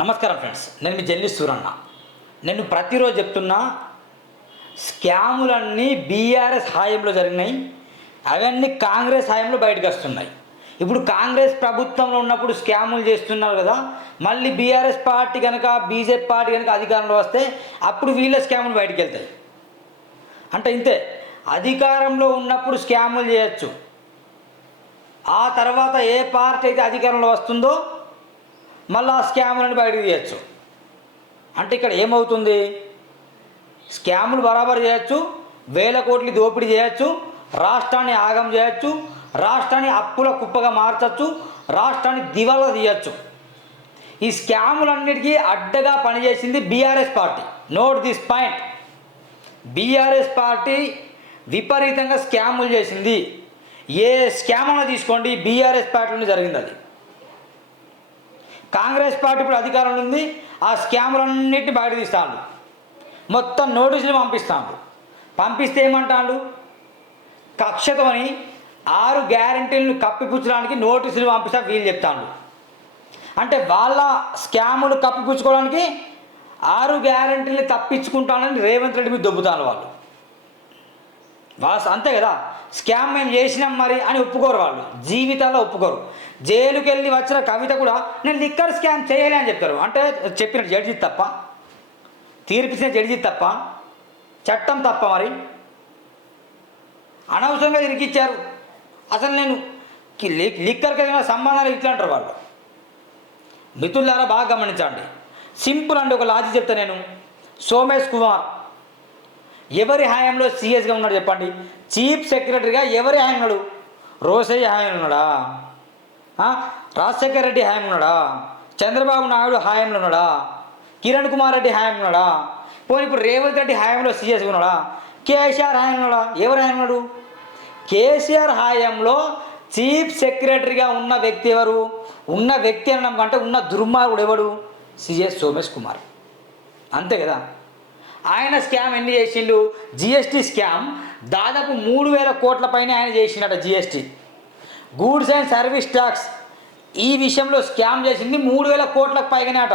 నమస్కారం ఫ్రెండ్స్ నేను మీ జల్లి సూరన్న. నేను ప్రతిరోజు చెప్తున్నా స్కాములన్నీ బీఆర్ఎస్ హాయంలో జరిగినాయి అవన్నీ కాంగ్రెస్ హాయంలో బయటకు వస్తున్నాయి. ఇప్పుడు కాంగ్రెస్ ప్రభుత్వంలో ఉన్నప్పుడు స్కాములు చేస్తున్నారు కదా మళ్ళీ బీఆర్ఎస్ పార్టీ కనుక బీజేపీ పార్టీ కనుక అధికారంలో వస్తే అప్పుడు వీళ్ళ స్కాములు బయటకు వెళ్తాయి. అంటే ఇంతే అధికారంలో ఉన్నప్పుడు స్కాములు చేయొచ్చు. ఆ తర్వాత ఏ పార్టీ అయితే అధికారంలో వస్తుందో మళ్ళీ ఆ స్కాములను బయటకు తీయచ్చు. అంటే ఇక్కడ ఏమవుతుంది? స్కాములు బరాబర్ చేయొచ్చు వేల కోట్లు దోపిడీ చేయొచ్చు రాష్ట్రాన్ని ఆగం చేయొచ్చు రాష్ట్రాన్ని అప్పుల కుప్పగా మార్చచ్చు రాష్ట్రాన్ని దివాలా తీయచ్చు. ఈ స్కాములన్నిటికీ అడ్డగా పనిచేసింది BRS party. Note this point BRS party విపరీతంగా స్కాములు చేసింది. ఏ స్కామ్ అన్నా తీసుకోండి బీఆర్ఎస్ పార్టీలోనే జరిగింది అది. కాంగ్రెస్ పార్టీ ఇప్పుడు అధికారంలో ఉంది ఆ స్కాములన్నింటినీ బయట తీస్తాడు మొత్తం నోటీసులు పంపిస్తాడు పంపిస్తే ఏమంటాడు కక్షతోని ఆరు గ్యారంటీలను కప్పిపుచ్చడానికి నోటీసులు పంపిస్తా వీళ్ళు చెప్తాడు అంటే వాళ్ళ స్కాములు కప్పిపుచ్చుకోవడానికి ఆరు గ్యారంటీలు తప్పించుకుంటానని రేవంత్ రెడ్డి మీద దొబ్బుతాను వాళ్ళు. వాళ్ళ అంతే కదా స్కామ్ మేము చేసినాం మరి అని ఒప్పుకోరు వాళ్ళు. జీవితాల్లో ఒప్పుకోరు. జైలుకి వెళ్ళి వచ్చిన కవిత కూడా నేను లిక్కర్ స్కామ్ చేయలే అని చెప్తారు. అంటే చెప్పిన జడ్జి తప్ప తీర్పిచ్చిన జడ్జి తప్ప చట్టం తప్ప మరి. అనవసరంగా ఇరికిచ్చారు. అసలు నేను లిక్కర్కి ఏదైనా సంబంధాలు ఇట్లా అంటారు వాళ్ళు. మిత్రులారా బాగా గమనించండి. సింపుల్ అండి ఒక లాజీ చెప్తా నేను. సోమేష్ కుమార్ ఎవరి హాయంలో సీఎస్గా ఉన్నాడు చెప్పండి? చీఫ్ సెక్రటరీగా ఎవరి హాయం ఉన్నాడు? రోసయ్య హాయం ఉన్నాడా? రాజశేఖర్ రెడ్డి హాయం ఉన్నాడా? చంద్రబాబు నాయుడు హాయంలో ఉన్నాడా? కిరణ్ కుమార్ రెడ్డి హాయం ఉన్నాడా? పోనీ ఇప్పుడు రేవంత్ రెడ్డి హాయంలో సీఎస్ ఉన్నాడా? కేసీఆర్ హాయం ఉన్నాడా? ఎవరు హాయం ఉన్నాడు? కేసీఆర్ హాయంలో చీఫ్ సెక్రటరీగా ఉన్న వ్యక్తి ఎవరు? ఉన్న వ్యక్తి అనడం కంటే ఉన్న దుర్మార్గుడు ఎవడు? సిఎస్ సోమేష్ కుమార్. అంతే కదా? ఆయన స్కామ్ ఎన్ని చేసిండు? జిఎస్టీ స్కామ్ దాదాపు మూడు వేల కోట్ల పైన ఆయన చేసిండట GST. Goods and service tax ఈ విషయంలో స్కామ్ చేసింది మూడు వేల కోట్లకు పైగానే అట.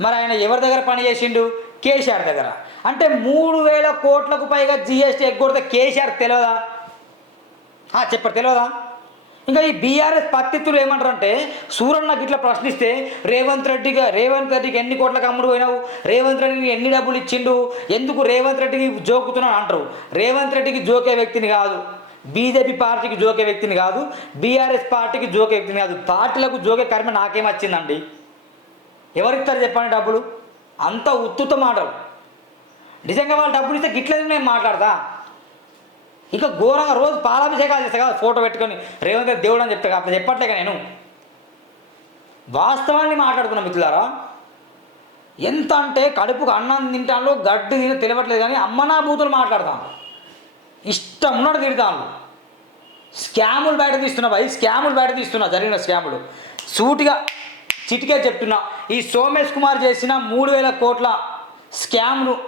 మరి ఆయన ఎవరి దగ్గర పని చేసిండు? కేసీఆర్ దగ్గర. అంటే మూడు వేల కోట్లకు పైగా జిఎస్టీ ఎగ్గొడితే కేసీఆర్ తెలియదా ఆ, చెప్పరు తెలియదా ఇంకా ఈ బీఆర్ఎస్ పత్తిత్తులు ఏమంటారంటే నాకు ఇట్లా ప్రశ్నిస్తే రేవంత్ రెడ్డిగా రేవంత్ రెడ్డికి ఎన్ని కోట్లకు అమ్ముడు పోయినావు? రేవంత్ రెడ్డికి ఎన్ని డబ్బులు ఇచ్చిండు? ఎందుకు రేవంత్ రెడ్డికి జోకుతున్నాడు అంటారు? రేవంత్ రెడ్డికి జోకే వ్యక్తిని కాదు. బీజేపీ పార్టీకి జోకే వ్యక్తిని కాదు బీఆర్ఎస్ పార్టీకి జోకే వ్యక్తిని కాదు. పార్టీలకు జోకే కర్మ నాకేం వచ్చిందండి? ఎవరిస్తారు చెప్పండి డబ్బులు? అంత ఉత్తుత మాటలు. నిజంగా వాళ్ళు డబ్బులు ఇస్తే గిట్లేదు నేను మాట్లాడతా? ఇంకా ఘోరంగా రోజు పాలాభిషేకాలు చేస్తా కదా ఫోటో పెట్టుకొని రేవంత్ రెడ్డి దేవుడు అని చెప్తా అట్లా చెప్పట్లేక నేను. వాస్తవాన్ని మాట్లాడుకున్నా మిత్రులారా ఎంత అంటే కడుపుకు అన్నం తింటాను గడ్డి తిన తెలియట్లేదు కానీ అమ్మనా బూతులు మాట్లాడతాను. ఇష్టం ఉన్నాడు తిడతాను స్కాములు బయట తీస్తున్నా భయ్ స్కాములు బయట తీస్తున్నా జరిగిన స్కాములు. సూటిగా చిటికే చెప్తున్నా ఈ సోమేష్ కుమార్ చేసిన మూడు వేల కోట్ల స్కామ్ను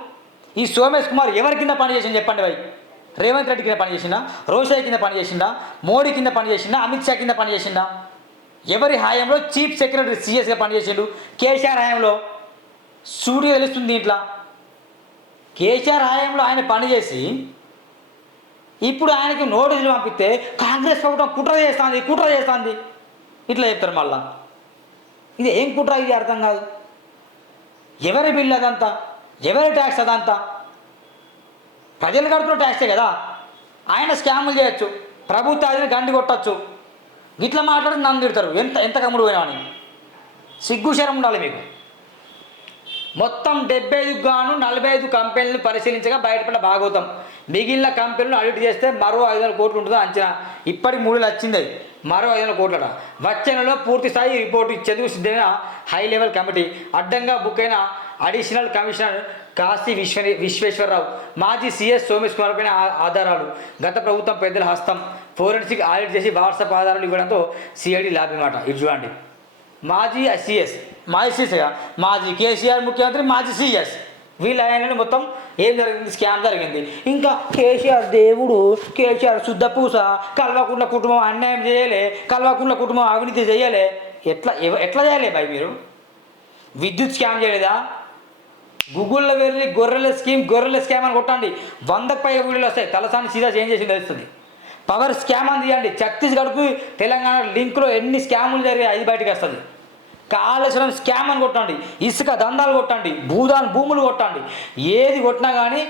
ఈ సోమేష్ కుమార్ ఎవరి కింద పనిచేసింది చెప్పండి భయ్ రేవంత్ రెడ్డి కింద పని చేసిందా రోషయ్య కింద పనిచేసిందా మోడీ కింద పనిచేసిందా అమిత్ షా కింద పనిచేసిందా ఎవరి హాయంలో చీఫ్ సెక్రటరీ సీఎస్గా పనిచేసిండు కేసీఆర్ హయాంలో. సూటిగా తెలుస్తుంది దీంట్లో. కేసీఆర్ హాయంలో ఆయన పనిచేసి ఇప్పుడు ఆయనకి నోటీసులు పంపిస్తే కాంగ్రెస్ ప్రభుత్వం కుట్ర చేస్తుంది కుట్ర చేస్తుంది. ఇట్లా చెప్తారు మళ్ళా. ఇది ఏం కుట్ర ఇది అర్థం కాదు. ఎవరి బిల్లు అదంతా? ఎవరి ట్యాక్స్ అదంతా? ప్రజలు కడుతున్న ట్యాక్సే కదా. ఆయన స్కాములు చేయొచ్చు. ప్రభుత్వాన్ని గండి కొట్టచ్చు. ఇట్లా మాట్లాడి నన్ను తిడతారు. ఎంత ఎంత కమ్ముడు పోయినా అని సిగ్గు శరం ఉండాలి మీకు. మొత్తం డెబ్బై ఐదుకు గాను నలభై ఐదు కంపెనీలు పరిశీలించగా బయటపడిన భాగవతం మిగిలిన కంపెనీలు ఆడిట్ చేస్తే మరో ఐదు వందల కోట్లు ఉంటుందో అంచనా. ఇప్పటికి మూడు వచ్చింది. అది మరో ఐదు వందల కోట్లట. వచ్చే నెలలో పూర్తి స్థాయి రిపోర్టు ఇచ్చేందుకు సిద్ధమైన హై లెవెల్ కమిటీ. అడ్డంగా బుక్ అయిన అడిషనల్ కమిషనర్ కాశీ విశ్వ విశ్వేశ్వరరావు మాజీ సీఎస్ సోమేష్ కుమార్ పైన ఆధారాలు. గత ప్రభుత్వం పెద్దల హస్తం. ఫోరెన్సిక్ ఆడిట్ చేసి వాట్సాప్ ఆధారాలు ఇవ్వడంతో సిఐడి లాభమాట ఇది చూడండి. మాజీ సిఎస్ మాజీ సిఎస్ మాజీ కేసీఆర్ ముఖ్యమంత్రి మాజీ సీఎస్ వీళ్ళు ఆయన మొత్తం ఏం జరిగింది? స్కామ్ జరిగింది. ఇంకా కేసీఆర్ దేవుడు కేసీఆర్ శుద్ధ పూస కల్వకుంట్ల కుటుంబం అన్యాయం చేయలే కల్వకుంట్ల కుటుంబం అవినీతి చేయలే. ఎట్లా ఎట్లా చేయాలి బాయ్ మీరు? విద్యుత్ స్కామ్ చేయలేదా? గూగుల్లో వెళ్ళి గొర్రెల స్కీమ్ గొర్రెల స్కామ్ అని కొట్టండి. వందకు పైగా వీడియోలు వస్తాయి. తలసాని సీదా చేంజ్ చేసి తెలుస్తుంది. పవర్ స్కామ్ అని తీయండి. ఛత్తీస్గఢ్కు తెలంగాణ లింక్లో ఎన్ని స్కాములు జరిగాయి అది బయటకు వస్తుంది. కాళేశ్వరం స్కామ్ అని కొట్టండి. ఇసుక దందాలు కొట్టండి. భూదాన్ భూములు కొట్టండి. ఏది కొట్టినా కానీ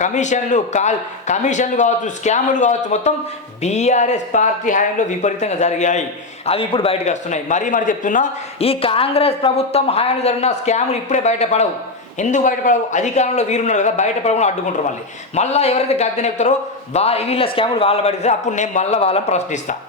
కమిషన్లు కాల్ కమిషన్లు కావచ్చు స్కాములు కావచ్చు మొత్తం బీఆర్ఎస్ పార్టీ హయాంలో విపరీతంగా జరిగాయి. అవి ఇప్పుడు బయటకు వస్తున్నాయి. మరీ మరి చెప్తున్నా ఈ కాంగ్రెస్ ప్రభుత్వం హయాంలో జరిగిన స్కాములు ఇప్పుడే బయటపడవు. ఎందుకు బయటపడవు? అధికారంలో వీరున్నారు కదా బయటపడకుండా అడ్డుకుంటారు మళ్ళీ. మళ్ళీ ఎవరైతే గద్దెనెక్కుతారో వా వీళ్ళ స్కాములు వాళ్ళ పడితే అప్పుడు నేను మళ్ళీ వాళ్ళని ప్రశ్నిస్తాను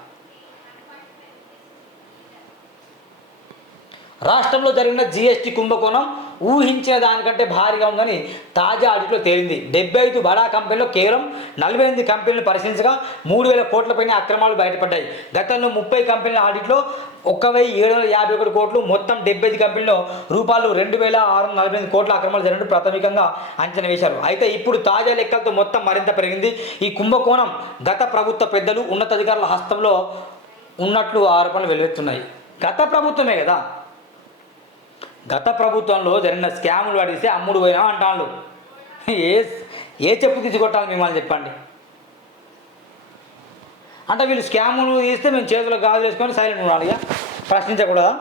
రాష్ట్రంలో జరిగిన జీఎస్టీ కుంభకోణం ఊహించిన దానికంటే భారీగా ఉందని తాజా ఆడిట్లో తేలింది. డెబ్బై ఐదు బడా కంపెనీలో కేవలం నలభై ఎనిమిది కంపెనీలు పరిశీలించగా మూడు వేల కోట్లపైన అక్రమాలు బయటపడ్డాయి. గతంలో ముప్పై కంపెనీల ఆడిట్లో ఒక వెయ్యి ఏడు వందల యాభై ఒకటి కోట్లు మొత్తం డెబ్బై ఐదు కంపెనీలో రూపాయలు రెండు వేల ఆరు వందల నలభై ఎనిమిది కోట్ల అక్రమాలు జరిగినట్టు ప్రాథమికంగా అంచనా వేశారు. అయితే ఇప్పుడు తాజా లెక్కలతో మొత్తం మరింత పెరిగింది. ఈ కుంభకోణం గత ప్రభుత్వ పెద్దలు ఉన్నతాధికారుల హస్తంలో ఉన్నట్లు ఆరోపణలు వెలువెత్తున్నాయి. గత ప్రభుత్వమే కదా? గత ప్రభుత్వంలో జరిగిన స్కాములు అడిగితే అమ్ముడు పోయినా అంటాను ఏ ఏ చెప్పు తీసుకొట్టాలి మిమ్మల్ని చెప్పండి. అంటే వీళ్ళు స్కాములు తీస్తే మేము చేతిలో గాజు చేసుకొని సైలెంట్ ఉండాలి ఇక. ప్రశ్నించకూడదా?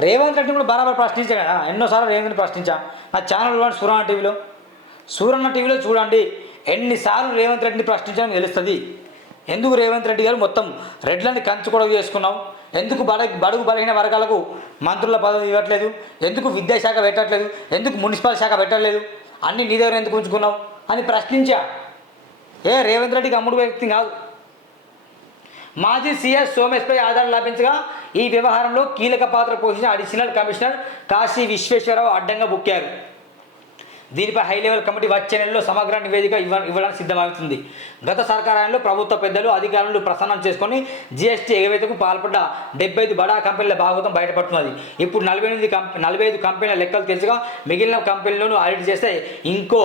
రేవంత్ రెడ్డి కూడా బరాబర్ ప్రశ్నించా కదా. ఎన్నోసార్లు రేవంత్ ప్రశ్నించా. నా ఛానల్ చూడండి సూరన్న టీవీలో. సూరన్న టీవీలో చూడండి. ఎన్నిసార్లు రేవంత్ రెడ్డిని ప్రశ్నించడం తెలుస్తుంది. ఎందుకు రేవంత్ రెడ్డి గారు మొత్తం రెడ్లని కూడా వేసుకున్నాం ఎందుకు బడ బడుగు బలహీన వర్గాలకు మంత్రుల పదవి ఇవ్వట్లేదు? ఎందుకు విద్యాశాఖ పెట్టట్లేదు? ఎందుకు మున్సిపల్ శాఖ పెట్టట్లేదు? అన్ని నీ దగ్గర ఎందుకు ఉంచుకున్నావు? అని ప్రశ్నించా. ఏ రేవంత్ రెడ్డికి అమ్ముడు వ్యక్తి కాదు. మాజీ సీఎస్ సోమేష్పై ఆధారం లభించగా ఈ వ్యవహారంలో కీలక పాత్ర పోషించిన అడిషనల్ కమిషనర్ కాశీ విశ్వేశ్వరరావు అడ్డంగా బుక్కారు. దీనిపై హై లెవెల్ కమిటీ వచ్చే నెలలో సమగ్ర నివేదిక ఇవ్వ ఇవ్వడానికి సిద్ధమవుతుంది. గత సర్కారంలో ప్రభుత్వ పెద్దలు అధికారులు ప్రసన్నం చేసుకొని జీఎస్టీ ఎగవేతకు పాల్పడ్డ డెబ్బై ఐదు బడా కంపెనీల భాగవతం బయటపడుతున్నది. ఇప్పుడు నలభై ఎనిమిది కంపె నలభై ఐదు కంపెనీల లెక్కలు తెలుసుగా మిగిలిన కంపెనీలను ఆడిట్ చేస్తే ఇంకో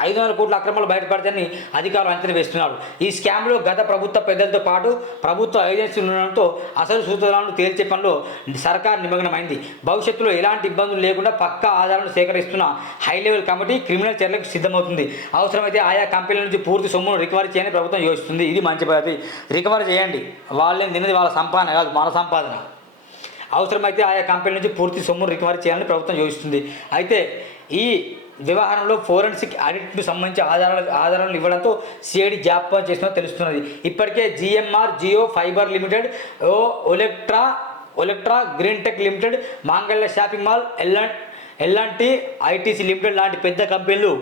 ఐదు వందల కోట్ల అక్రమాలు బయటపడతాయని అధికారులు అంచనా వేస్తున్నారు. ఈ స్కామ్లో గత ప్రభుత్వ పెద్దలతో పాటు ప్రభుత్వ ఏజెన్సీలు ఉండడంతో అసలు సూత్రాలను తేల్చే పనిలో సర్కార్ నిమగ్నమైంది. భవిష్యత్తులో ఎలాంటి ఇబ్బందులు లేకుండా పక్కా ఆధారాలను సేకరిస్తున్న హై లెవెల్ కమిటీ క్రిమినల్ చర్యలకు సిద్ధమవుతుంది. అవసరమైతే ఆయా కంపెనీల నుంచి పూర్తి సొమ్మును రికవరీ చేయని ప్రభుత్వం యోచిస్తుంది. ఇది మంచి పద్ధతి. రికవరీ చేయండి. వాళ్ళని తినది వాళ్ళ సంపాదన కాదు మన సంపాదన. అవసరమైతే ఆయా కంపెనీల నుంచి పూర్తి సొమ్మును రికవరీ చేయాలని ప్రభుత్వం యోచిస్తుంది. అయితే ఈ వ్యవహారంలో ఫోరెన్సిక్ ఆడిట్కు సంబంధించి ఆధారాలు ఆధారాలు ఇవ్వడంతో సిఐడి జాప్యం చేసినట్టు తెలుస్తున్నది. ఇప్పటికే జిఎంఆర్ జియో ఫైబర్ లిమిటెడ్ ఓ Olectra Olectra green tech limited Mangalya shopping mall L LNT ITC limited లాంటి పెద్ద కంపెనీలు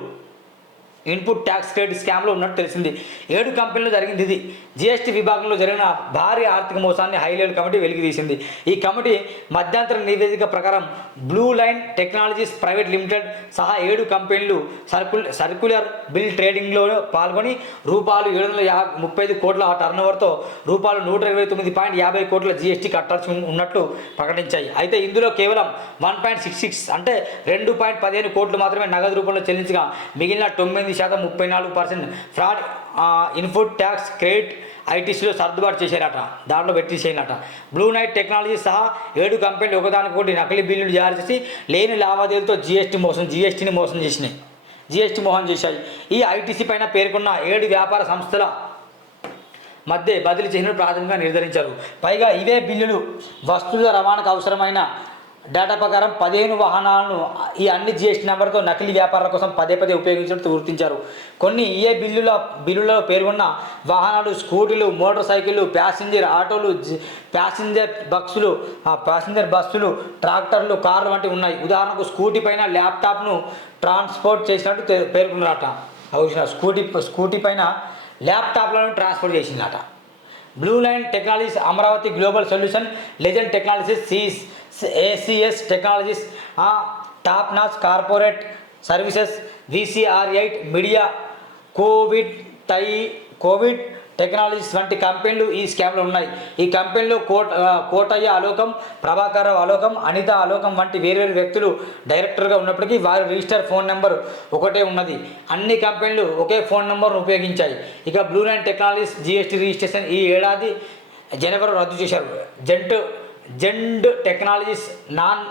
ఇన్పుట్ ట్యాక్స్ క్రెడిట్ స్కామ్లో ఉన్నట్టు తెలిసింది. ఏడు కంపెనీలు జరిగింది ఇది. జీఎస్టీ విభాగంలో జరిగిన భారీ ఆర్థిక మోసాన్ని హై కమిటీ వెలికితీసింది. ఈ కమిటీ మధ్యంతర నివేదిక ప్రకారం blue line technologies private limited సహా ఏడు కంపెనీలు సర్కుల్ సర్క్యులర్ బిల్ ట్రేడింగ్లో పాల్గొని రూపాయలు ఏడు వందల యా ముప్పై ఐదు కోట్ల టర్నోవర్తో రూపాయలు నూట ఇరవై తొమ్మిది పాయింట్ యాభై కోట్ల జీఎస్టీ కట్టాల్సి ఉన్నట్లు ప్రకటించాయి. అయితే ఇందులో కేవలం వన్ పాయింట్ సిక్స్ సిక్స్ అంటే రెండు పాయింట్ పదిహేను కోట్లు మాత్రమే నగదు రూపంలో చెల్లించగా మిగిలిన తొమ్మిది శాతం ముప్పై నాలుగు percent fraud input tax credit ఐటీసీలో సర్దుబాటు చేశారట. దాంట్లో పెట్టించేయనట బ్లూ నైట్ టెక్నాలజీ సహా ఏడు కంపెనీలు ఒకదానికొకటి నకిలీ బిల్లులు జారీ చేసి లేని లావాదేవీలతో జీఎస్టీ మోసం జీఎస్టీని మోసం చేసినాయి. జీఎస్టీ మోసం చేశాయి. ఈ ఐటీసీ పైన పేర్కొన్న ఏడు వ్యాపార సంస్థల మధ్య బదిలీ చేసినట్టు ప్రాథమికంగా నిర్ధారించారు. పైగా ఇవే బిల్లులు వస్తువుల రవాణాకు అవసరమైన డేటా ప్రకారం పదిహేను వాహనాలను ఈ అన్ని జిఎస్టీ నెంబర్తో నకిలీ వ్యాపారాల కోసం పదే పదే ఉపయోగించినట్టు గుర్తించారు. కొన్ని ఏ బిల్లుల బిల్లులలో పేర్కొన్న వాహనాలు స్కూటీలు మోటార్ సైకిళ్ళు ప్యాసింజర్ ఆటోలు ప్యాసింజర్ బస్సులు ఆ ప్యాసింజర్ బస్సులు ట్రాక్టర్లు కార్లు వంటివి ఉన్నాయి. ఉదాహరణకు స్కూటీ పైన ల్యాప్టాప్ను ట్రాన్స్పోర్ట్ చేసినట్టు పేర్కొన్నారట. అవున స్కూటీ స్కూటీ పైన ల్యాప్టాప్లను ట్రాన్స్పోర్ట్ చేసిందట. Blue line technologies Amaravati global solution legend technologies Cs ACS technologies top notch corporate services VCR eight media covid tie covid technologies వంటి కంపెనీలు ఈ స్కామ్లో ఉన్నాయి. ఈ కంపెనీలో కోట కోటయ్య అలోకం ప్రభాకర్ అలోకం అనిత అలోకం వంటి వేర్వేరు వ్యక్తులు డైరెక్టర్గా ఉన్నప్పటికీ వారి రిజిస్టర్ ఫోన్ నెంబర్ ఒకటే ఉన్నది. అన్ని కంపెనీలు ఒకే ఫోన్ నెంబర్ను ఉపయోగించాయి. ఇక blue line technologies GST registration ఈ ఏడాది జనవరి రద్దు చేశారు. జంట్ జెండ్ టెక్నాలజీస్ నాన్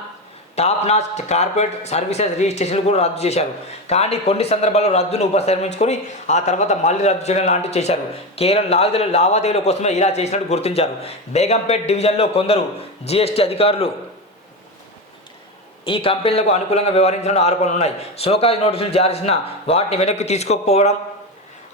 టాప్ నాస్ట్ కార్పొరేట్ సర్వీసెస్ రిజిస్ట్రేషన్లు కూడా రద్దు చేశారు. కానీ కొన్ని సందర్భాల్లో రద్దును ఉపసంహరించుకొని ఆ తర్వాత మళ్ళీ రద్దు చేయడం లాంటివి చేశారు. కేవలం లావాదేవీల లావాదేవీల కోసమే ఇలా చేసినట్టు గుర్తించారు. బేగంపేట్ డివిజన్లో కొందరు జిఎస్టీ అధికారులు ఈ కంపెనీలకు అనుకూలంగా వ్యవహరించిన ఆరోపణలు ఉన్నాయి. సోకాజ్ నోటీసులు జారీ చేసిన వాటిని వెనక్కి తీసుకోకపోవడం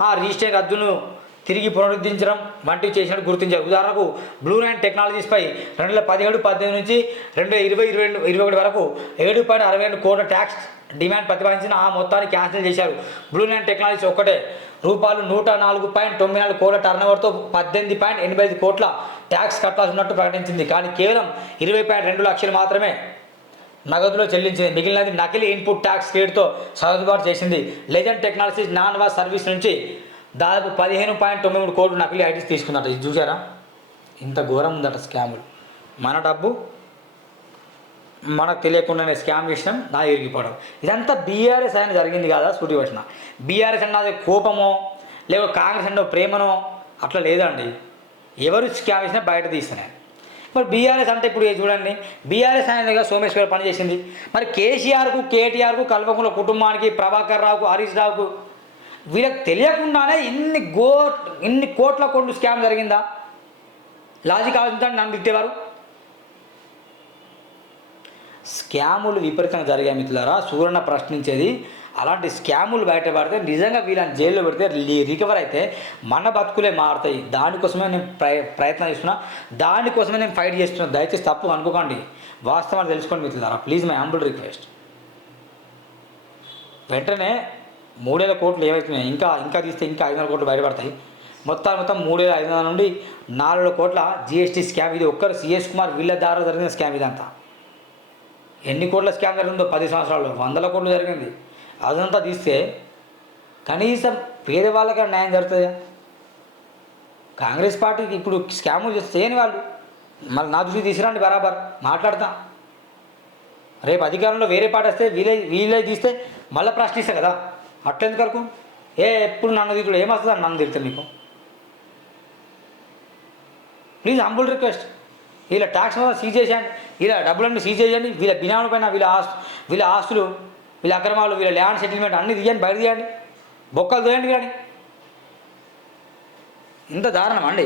ఆ రిజిస్టర్ రద్దును తిరిగి పునరుద్ధరించడం వంటివి చేసినట్టు గుర్తించారు. ఉదాహరణకు బ్లూ నైన్ టెక్నాలజీస్పై రెండు వేల పదిహేడు పద్దెనిమిది నుంచి రెండు వేల ఇరవై ఇరవై రెండు ఇరవై ఒకటి వరకు ఏడు పాయింట్ అరవై రెండు కోట్ల ట్యాక్స్ డిమాండ్ ప్రతిపాదించిన ఆ మొత్తాన్ని క్యాన్సిల్ చేశారు. బ్లూ నైన్ టెక్నాలజీస్ ఒక్కటే. రూపాయలు నూట నాలుగు పాయింట్ తొమ్మిది నాలుగు కోట్ల టర్నోవర్తో పద్దెనిమిది పాయింట్ ఎనభై ఐదు కోట్ల ట్యాక్స్ కట్టాల్సి ఉన్నట్టు ప్రకటించింది. కానీ కేవలం ఇరవై పాయింట్ రెండు లక్షలు మాత్రమే నగదులో చెల్లించింది. మిగిలినది నకిలీ ఇన్పుట్ ట్యాక్స్ క్రెడిట్తో సర్దుబాటు చేసింది. లెజెండ్ టెక్నాలజీస్ నాన్ వాస్ సర్వీస్ నుంచి దాదాపు పదిహేను పాయింట్ తొమ్మిది మూడు కోట్లు నకిలీ ఐటీస్ తీసుకుందట ఇది చూసారా ఇంత ఘోరం ఉందట స్కాములు. మన డబ్బు మనకు తెలియకుండానే స్కామ్ విషయం నా ఇరిగిపోవడం ఇదంతా బీఆర్ఎస్ అయిన జరిగింది కదా సూటి వచ్చిన బీఆర్ఎస్ అన్నది కోపమో లేక కాంగ్రెస్ అంటే ప్రేమనో? అట్లా లేదండి. ఎవరు స్కామ్ చేసినా బయట తీస్తున్నాయి మరి బీఆర్ఎస్ అంటే ఇప్పుడు చూడండి? బీఆర్ఎస్ ఆయన దగ్గర సోమేశ్వర్ పనిచేసింది మరి కేసీఆర్కు కేటీఆర్కు కల్వకుంట్ల కుటుంబానికి ప్రభాకర్ రావుకు హరీష్ రావుకు వీళ్ళకి తెలియకుండానే ఇన్ని గో ఇన్ని కోట్ల కోట్లు స్కామ్ జరిగిందా? లాజిక్ ఆలోచించండి నన్ను తిట్టేవారు. స్కాములు విపరీతంగా జరిగాయి మిత్రులారా. సూర్యన ప్రశ్నించేది అలాంటి స్కాములు బయటపడితే నిజంగా వీళ్ళని జైల్లో పెడితే రికవర్ అయితే మన బతుకులే మారుతాయి. దానికోసమే నేను ప్రయ ప్రయత్నం చేస్తున్నా. దానికోసమే నేను ఫైట్ చేస్తున్నా. దయచేసి తప్పు అనుకోకండి. వాస్తవాన్ని తెలుసుకోండి మిత్రులారా. Please my humble request. వెంటనే మూడేల కోట్లు ఏమైతున్నాయి? ఇంకా ఇంకా తీస్తే ఇంకా ఐదు వందల కోట్లు బయటపడతాయి. మొత్తం మొత్తం మూడేల ఐదు వందల నుండి నాలుగు వేల కోట్ల జిఎస్టీ స్కామ్ ఇది ఒక్కరు సిఎస్ కుమార్ వీళ్ళ ద్వారా జరిగిన స్కామ్ ఇదంతా. ఎన్ని కోట్ల స్కామ్ జరిగిందో పది సంవత్సరాల్లో. వందల కోట్లు జరిగింది. అదంతా తీస్తే కనీసం పేదవాళ్ళకి న్యాయం జరుగుతుందా? కాంగ్రెస్ పార్టీకి ఇప్పుడు స్కాములు చేస్తే చేయని వాళ్ళు. మళ్ళీ నా దృష్టి తీసుకురండి బరాబర్. మాట్లాడతాం. రేపు అధికారంలో వేరే పార్టీ వస్తే వీలే వీలై తీస్తే మళ్ళీ ప్రశ్నిస్తా కదా. అట్లెందుకు వరకు ఏ ఎప్పుడు నన్ను తిట్టుడు ఏమొస్తుందని నన్ను తిడతా మీకు ప్లీజ్ హంబుల్ రిక్వెస్ట్ వీళ్ళ ట్యాక్స్ మొత్తం సీజ్ చేసేయండి. వీళ్ళ డబ్బులన్నీ సీజ్ చేయండి వీళ్ళ బినామల పైన వీళ్ళ ఆస్తు వీళ్ళ ఆస్తులు వీళ్ళ అక్రమాలు వీళ్ళ ల్యాండ్ సెటిల్మెంట్ అన్నీ తీయండి బయట తీయండి. బొక్కలు తీయండి కానీ ఇంత దారుణం అండి.